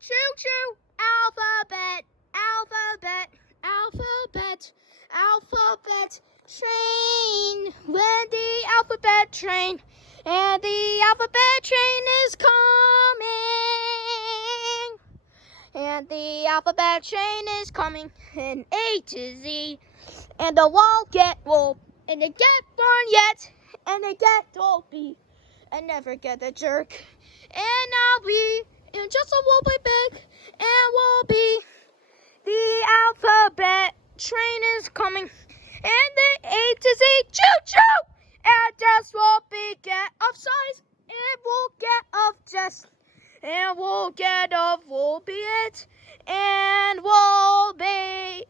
Choo-choo, alphabet, alphabet, alphabet, alphabet train. When the alphabet train, and the alphabet train is coming. And the alphabet train is coming in A to Z. And the wall get wool, and they get born yet, and they get told be, and never get the jerk. And I'll be in just a little bit big, and we'll be the alphabet train is coming, and the A to Z choo-choo, and just will be get of size, and we'll get of just, and we'll get of will be it, and we'll be